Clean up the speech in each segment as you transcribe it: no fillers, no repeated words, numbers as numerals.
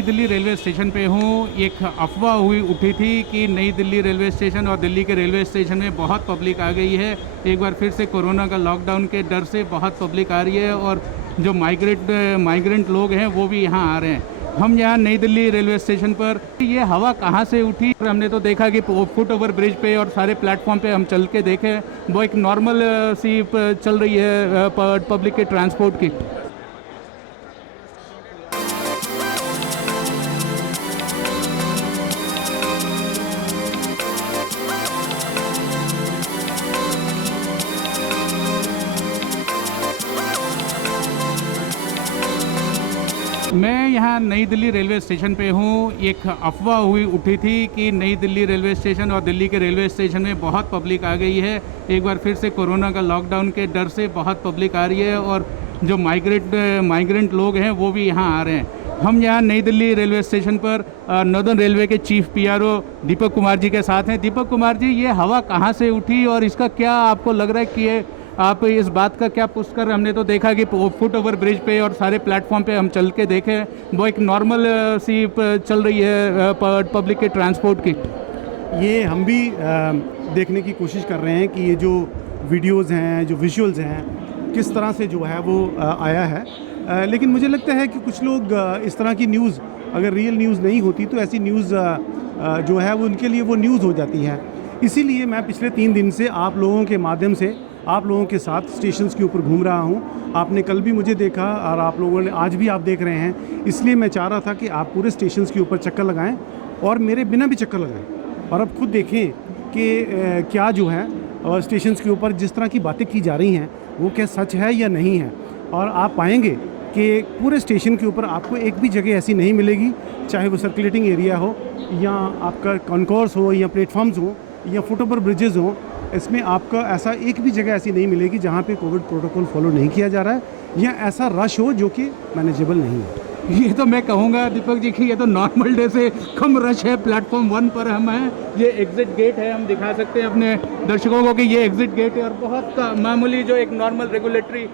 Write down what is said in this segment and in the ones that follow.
नई Delhi railway station पे हूँ। एक अफवाह उठी थी कि नई दिल्ली रेलवे स्टेशन और दिल्ली के रेलवे स्टेशन में बहुत पब्लिक आ गई है। एक बार फिर से कोरोना का लॉकडाउन के डर से बहुत पब्लिक आ रही है और जो माइग्रेंट लोग हैं वो भी यहाँ आ रहे हैं। हम यहाँ नई दिल्ली रेलवे स्टेशन पर, ये हवा कहाँ से उठी? हमने तो देखा कि फुट ओवर ब्रिज पे और सारे प्लेटफॉर्म पे हम चल के देखे, वो एक नॉर्मल सी चल रही है पब्लिक के ट्रांसपोर्ट की। मैं यहाँ नई दिल्ली रेलवे स्टेशन पे हूँ। एक अफवाह उठी थी कि नई दिल्ली रेलवे स्टेशन और दिल्ली के रेलवे स्टेशन में बहुत पब्लिक आ गई है। एक बार फिर से कोरोना का लॉकडाउन के डर से बहुत पब्लिक आ रही है और जो माइग्रेंट लोग हैं वो भी यहाँ आ रहे हैं। हम यहाँ नई दिल्ली रेलवे स्टेशन पर नॉर्दर्न रेलवे के चीफ पीआरओ दीपक कुमार जी के साथ हैं। दीपक कुमार जी, ये हवा कहाँ से उठी और इसका क्या आपको लग रहा है कि ये आप इस बात का क्या पुष्ट कर? हमने तो देखा कि फुट ओवर ब्रिज पे और सारे प्लेटफॉर्म पे हम चल के देखे, वो एक नॉर्मल सी चल रही है पब्लिक के ट्रांसपोर्ट की। ये हम भी देखने की कोशिश कर रहे हैं कि ये जो वीडियोस हैं, जो विजुअल्स हैं, किस तरह से जो है वो आया है। लेकिन मुझे लगता है कि कुछ लोग इस तरह की न्यूज़, अगर रियल न्यूज़ नहीं होती तो ऐसी न्यूज़ जो है वो उनके लिए वो न्यूज़ हो जाती है। इसीलिए मैं पिछले 3 दिन से आप लोगों के माध्यम से आप लोगों के साथ स्टेशंस के ऊपर घूम रहा हूँ। आपने कल भी मुझे देखा और आप लोगों ने आज भी आप देख रहे हैं। इसलिए मैं चाह रहा था कि आप पूरे स्टेशंस के ऊपर चक्कर लगाएं और मेरे बिना भी चक्कर लगाएं और अब खुद देखें कि क्या जो है स्टेशंस के ऊपर जिस तरह की बातें की जा रही हैं वो क्या सच है या नहीं है। और आप पाएंगे कि पूरे स्टेशन के ऊपर आपको एक भी जगह ऐसी नहीं मिलेगी, चाहे वो सर्कुलेटिंग एरिया हो या आपका कॉन्कोर्स हो या प्लेटफॉर्म्स हो या फुट ओवर ब्रिजेज़ हो, इसमें आपका ऐसा एक भी जगह ऐसी नहीं मिलेगी जहाँ पे कोविड प्रोटोकॉल फॉलो नहीं किया जा रहा है या ऐसा रश हो जो कि मैनेजेबल नहीं है। ये तो मैं कहूँगा दीपक जी कि ये तो नॉर्मल डे से कम रश है। प्लेटफॉर्म 1 पर हम हैं, ये एग्जिट गेट है, हम दिखा सकते हैं अपने दर्शकों को कि ये एग्जिट गेट है और बहुत मामूली जो एक नॉर्मल रेगुलेटरी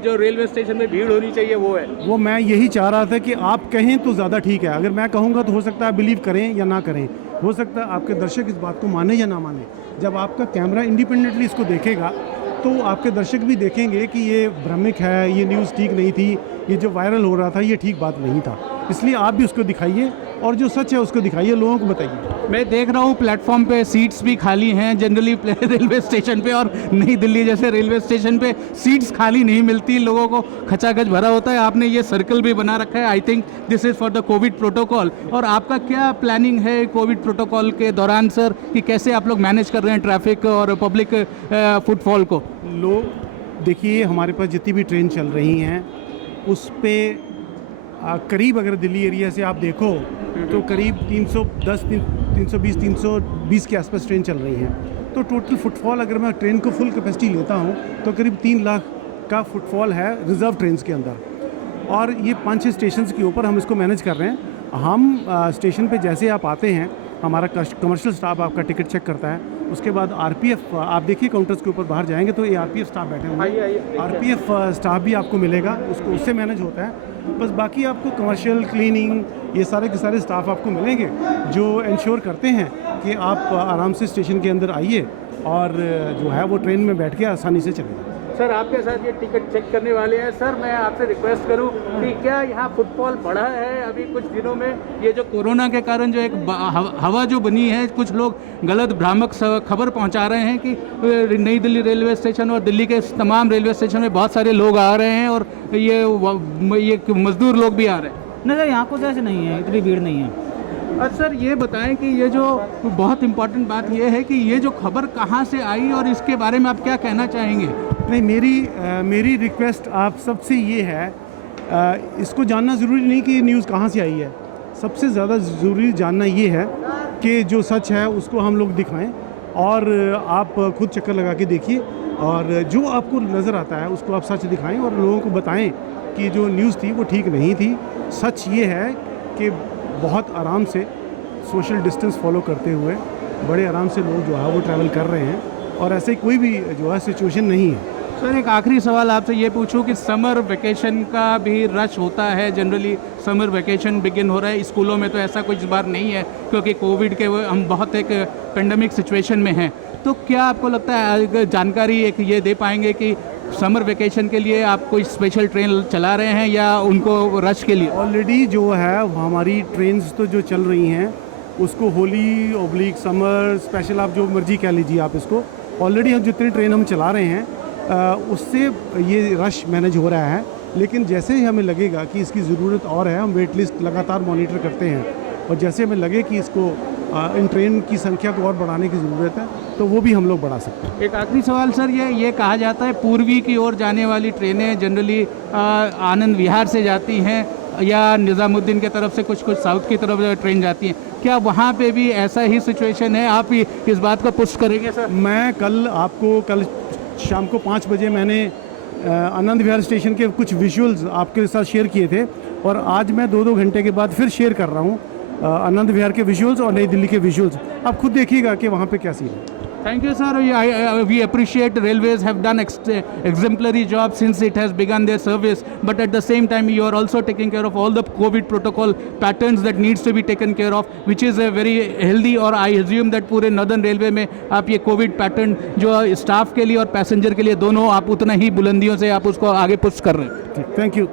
जो रेलवे स्टेशन में भीड़ होनी चाहिए वो है। वो मैं यही चाह रहा था कि आप कहें तो ज़्यादा ठीक है। अगर मैं कहूँगा तो हो सकता है बिलीव करें या ना करें, हो सकता है आपके दर्शक इस बात को माने या ना माने। जब आपका कैमरा इंडिपेंडेंटली इसको देखेगा तो आपके दर्शक भी देखेंगे कि ये भ्रमिक है, ये न्यूज़ ठीक नहीं थी, ये जो वायरल हो रहा था ये ठीक बात नहीं था। इसलिए आप भी उसको दिखाइए और जो सच है उसको दिखाइए, लोगों को बताइए। मैं देख रहा हूँ प्लेटफॉर्म पे सीट्स भी खाली हैं। जनरली रेलवे स्टेशन पे और नई दिल्ली जैसे रेलवे स्टेशन पे सीट्स खाली नहीं मिलती, लोगों को खचाखच भरा होता है। आपने ये सर्कल भी बना रखा है, I think this is for the Covid protocol. और आपका क्या प्लानिंग है कोविड प्रोटोकॉल के दौरान सर, कि कैसे आप लोग मैनेज कर रहे हैं ट्रैफिक और पब्लिक फुटफॉल को? देखिए, हमारे पास जितनी भी ट्रेन चल रही हैं उस पे करीब, अगर दिल्ली एरिया से आप देखो तो करीब 320 के आसपास ट्रेन चल रही हैं। तो टोटल फुटफॉल, अगर मैं ट्रेन को फुल कैपेसिटी लेता हूं तो करीब 3 लाख का फुटफॉल है रिज़र्व ट्रेन्स के अंदर। और ये 5-6 स्टेशन के ऊपर हम इसको मैनेज कर रहे हैं। हम स्टेशन पे जैसे आप आते हैं, हमारा कमर्शियल स्टाफ आपका टिकट चेक करता है। उसके बाद आरपीएफ, आप देखिए काउंटर्स के ऊपर बाहर जाएंगे तो ये आरपीएफ स्टाफ बैठे हुए हैं। आरपीएफ स्टाफ भी आपको मिलेगा, उससे मैनेज होता है। बस बाकी आपको कमर्शियल, क्लीनिंग, ये सारे के सारे स्टाफ आपको मिलेंगे जो इंश्योर करते हैं कि आप आराम से स्टेशन के अंदर आइए और जो है वो ट्रेन में बैठ के आसानी से चले। सर, आपके साथ ये टिकट चेक करने वाले हैं। सर, मैं आपसे रिक्वेस्ट करूं कि क्या यहाँ फुटफॉल बढ़ा है अभी कुछ दिनों में? ये जो कोरोना के कारण जो एक हवा जो बनी है, कुछ लोग गलत भ्रामक खबर पहुंचा रहे हैं कि नई दिल्ली रेलवे स्टेशन और दिल्ली के तमाम रेलवे स्टेशन में बहुत सारे लोग आ रहे हैं और ये मजदूर लोग भी आ रहे हैं। नहीं सर, यहाँ कुछ ऐसे नहीं है, इतनी भीड़ नहीं है। अच्छा सर, ये बताएं कि ये जो बहुत इम्पोर्टेंट बात ये है कि ये जो खबर कहाँ से आई और इसके बारे में आप क्या कहना चाहेंगे? नहीं, मेरी रिक्वेस्ट आप सबसे ये है, इसको जानना ज़रूरी नहीं कि न्यूज़ कहाँ से आई है। सबसे ज़्यादा ज़रूरी जानना ये है कि जो सच है उसको हम लोग दिखाएं और आप खुद चक्कर लगा के देखिए और जो आपको नज़र आता है उसको आप सच दिखाएं और लोगों को बताएं कि जो न्यूज़ थी वो ठीक नहीं थी। सच ये है कि बहुत आराम से सोशल डिस्टेंस फॉलो करते हुए बड़े आराम से लोग जो है वो ट्रैवल कर रहे हैं और ऐसे कोई भी जो है सिचुएशन नहीं है। सर एक आखिरी सवाल आपसे ये पूछूं कि समर वेकेशन का भी रश होता है जनरली। समर वेकेशन बिगिन हो रहा है, स्कूलों में तो ऐसा कुछ इस बार नहीं है क्योंकि कोविड के हम बहुत एक पेंडेमिक सिचुएशन में हैं। तो क्या आपको लगता है जानकारी एक ये दे पाएंगे कि समर वेकेशन के लिए आप कोई स्पेशल ट्रेन चला रहे हैं या उनको रश के लिए? ऑलरेडी जो है हमारी ट्रेन्स तो जो चल रही हैं उसको होली ओब्लिक समर स्पेशल आप जो मर्जी कह लीजिए आप इसको, ऑलरेडी हम जितनी ट्रेन हम चला रहे हैं उससे ये रश मैनेज हो रहा है। लेकिन जैसे ही हमें लगेगा कि इसकी ज़रूरत और है, हम वेट लिस्ट लगातार मॉनिटर करते हैं और जैसे हमें लगे कि इसको इन ट्रेन की संख्या को और बढ़ाने की ज़रूरत है तो वो भी हम लोग बढ़ा सकते हैं। एक आखिरी सवाल सर, ये कहा जाता है पूर्वी की ओर जाने वाली ट्रेनें जनरली आनंद विहार से जाती हैं या निज़ामुद्दीन की तरफ से कुछ साउथ की तरफ ट्रेन जाती हैं, क्या वहाँ पे भी ऐसा ही सिचुएशन है? आप ही इस बात को पुष्ट करेंगे सर? मैं कल शाम को 5 बजे मैंने आनंद विहार स्टेशन के कुछ विजुअल्स आपके साथ शेयर किए थे और आज मैं 2-2 घंटे के बाद फिर शेयर कर रहा हूँ आनंद विहार के विजुअल्स और नई दिल्ली के विजुअल्स। आप खुद देखिएगा कि वहाँ पे क्या सीन है। Thank you, sir. We appreciate railways have done exemplary job since it has begun their service. But at the same time, you are also taking care of all the COVID protocol patterns that needs to be taken care of, which is a very healthy. और I assume that पूरे Northern Railway में आप ये COVID pattern जो staff के लिए और passenger के लिए दोनों आप उतना ही बुलंदियों से आप उसको आगे पुश कर रहे हैं। Thank you.